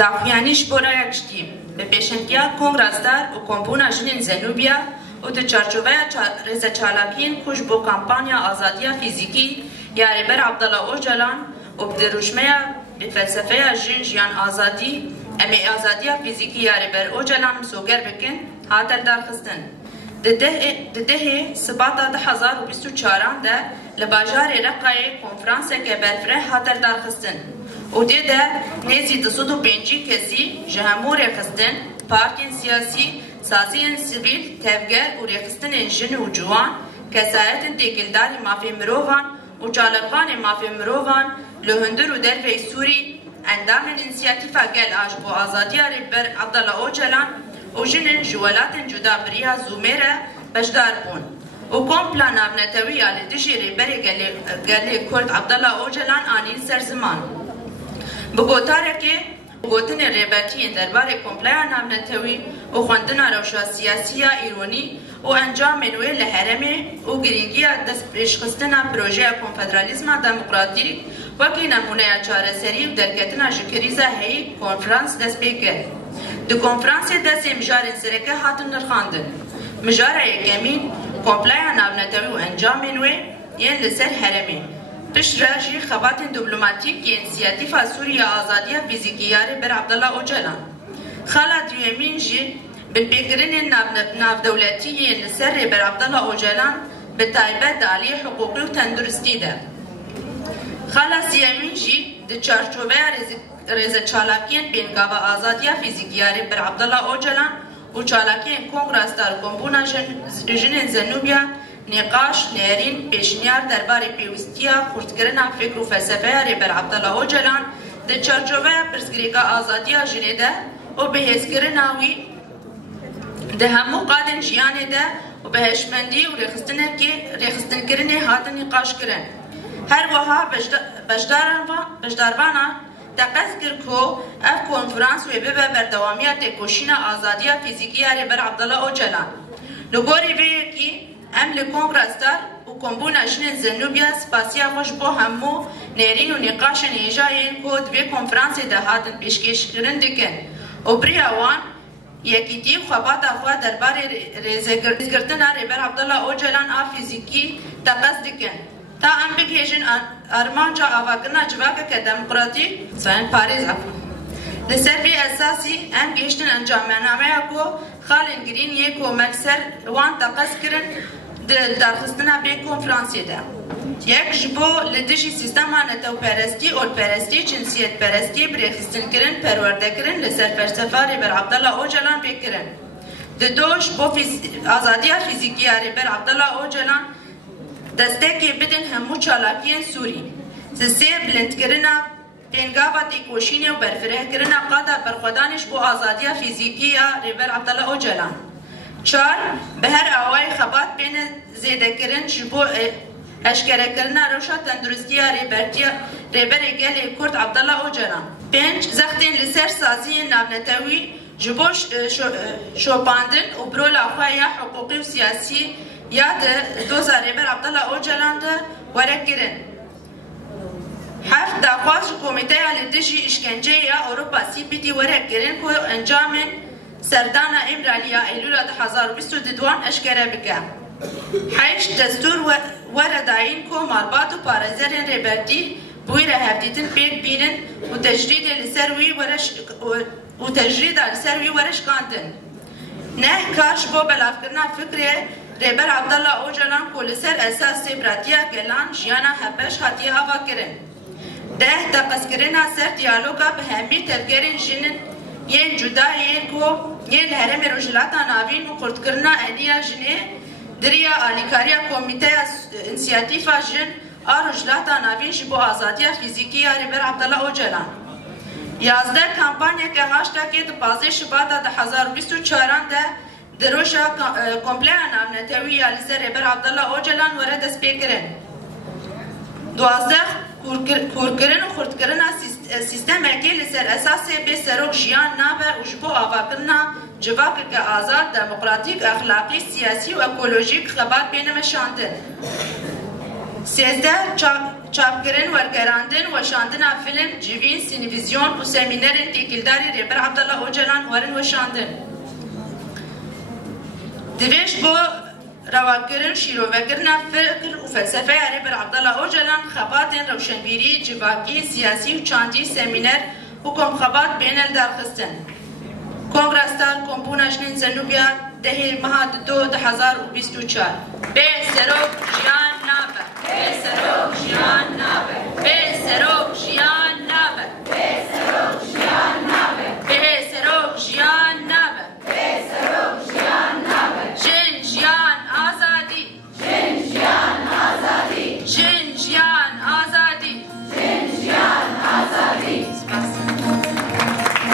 داخویانیش بورا یکشتی به پیشنگیا کنگرستار و کمپونا جنین زنوبیا و در چارچوبه رزا چالاکین کش بو کمپانیا آزادی فیزیکی یاری بر عبدالله اوجلان و بدروشمه به فلسفه جن جیان آزادی امی آزادی فیزیکی یاری بر اوجلان سوگر بکن هاتل درخستن. ده سباتا 2024 ده لباجار رقای کنفرانس که برفره هاتل درخستن. و ده نیزی 205 کسی جهمو رخستن پارتین سیاسی سازین سیویل تفگر و رخستن جن و جوان کسایت تکلداری مافی مروان و چالقان مافی مروان لهندر و درفی سوری اندام انسیاتیفا گل آج بو آزادی بر عبدالله اوجلان و جنن جوالات جدا بریا زومره بجدار بون و کمپلا نابنتوی آلی دجیری بری گلی کرد عبدالله اوجلان آنیل سرزمان بگوتاره که گوتن ریباتی درباره کمپلا نابنتوی و خوندن روشا سیاسی ایرونی و انجام منوی لحرمه و گرینگی دست پیشخستن پروژه کنفدرالیسم دموکراتیک وکی نمونه چاره سری و درکتن جکریزه هی کنفرانس دست بکرد. دو کنفرانس دست مجار سرکه هاتن نرخاندن. مجار یکمین کمپلا نابنتوی و انجام منوی ین لسر حرمه. پشت راجی خبات دیپلماتیک کی انسیاتیفا سوریا آزادی فیزیکیاری بر عبدالله اوجلان. خالا دویمین جی بالبکرین نافدولتی لسر بر عبدالله اوجلان به تایبت دالی حقوقی و تندرستی ده. خالا سیامین جی ده چارچوبه رزا چالاکین بینگاوا آزادی فیزیکیاری بر عبدالله اوجلان و چالاکین کنگرستار کمبونا جنین زنوبیا نقاش نهرین پیشنیار درباره پیوستیا خردکرنا فکر و فلسفه بر عبدالله اوجلان ده چارچوبه پرسکریکا آزادی جنیده و بهزکرناوی ده همو قادن جیانه ده و بهشمندی و رخستن کرنه هاتن نقاش کرن. هر وها بجداروانا تقص کر که اف کنفرانس و ببه بردوامیت کشین آزادی فیزیکی بر عبدالله اوجلان. لگوری بیه که ام لکنگرستار و کمبونا جنین زنوبیا سپاسیا خوش بو همو نیرین و نقاش نیجاین که دوی کنفرانس ده هاتن پیشکش کرن دکن. و بری اوان یکیتی خوابات خواه درباره ریزگرتن بر عبدالله اوجلان فیزیکی تقص دکن. تا ام بکیجن ارمانجا آواگرنا جواکه که دموکراتی سوین پاریز افن. لسر بی اساسی ام گیشتن انجامنامه اکو خالن گرین یکو مکسر وان تقص کرن درخستنا بی کنفرانسی ده. یک جبو لدجی سیستما نتو پرستی اول پرستی جنسیت پرستی بریخستن کرن پرورده کرن لسر فلسفه بر عبدالله اوجلان بکرن. دوش بو آزادی فیزیکی بر عبدالله اوجلان دستکی بدن همو چالاکین سوری. سه بلند کرنا پینگاوا تیکوشینی و برفره کرنا قادا برخودانش بو آزادی فیزیکی بر عبدالله اوجلان. چار به هر آوای خبات بین زیده کرن جبو اشکره کرنا روشا تندرستی ریبر گلی کرد عبدالله اوجلان. پنج زختین لسر سازی نابنتوی جبو شوپاندن و برولا خواه حقوقی و سیاسی یاد دوزار بر عبدالله اوجلان ده ورک گرن. هفت داخواست کمیته لدجی اشکنجه یا اروپا CPT ورک گرن که انجام سردان امرالیا ایلول 2022 اشکره بکه. هشت دستور ورداین که مرباط و پارزرین ریبرتی بویر هفتیتن پیک بیرن و تجرید لسروی ورش کاندن. نه کارش بو بلاف کرنا فکره ریبر عبدالله اوجلان کلسر اساس سیبراتیا گلان جیانا هبش هاتیه آوا کرن. ده تقص کرنا سر دیالوگا به همی تفگرین جنن ین جدا ین کو ین هرم روجلاتا ناوین و خورد کرنا انیا جنه دریا آلیکاریا کمیته انسیاتیفا جن روجلاتا ناوین جبو آزادی فیزیکی ریبر عبدالله اوجلان. 11 کمپانیا که هاشتا که دو 15 شباط 2024 ده دروشا کمپلا نابنتوی لسر بر عبدالله اوجلان ورد سپیکرن. 12 کورکرن و خردکرن سیستم اکی لسر اساس به سروک جیان نابه و جبو آواکرنا جواک که آزاد دموکراتیک اخلاقی سیاسی و اکولوژیک خبات بینمشاندن. 13 چاپکرین ورگراندن و شاندن فیلم جوین سینویزیون و سمینرین تکیلداری ریبر عبدالله اوجلان ورن و شاندن دویش بو رواکرین شیروکرین فکر و فلسفه ریبر عبدالله اوجلان خباتین روشنبیری جواکی سیاسی و چاندی سمینر و کمخبات بینل درخستن کنگرستار کمپون اجنین زنوبیا دهی مهاد 2024 به سروک جیان نابه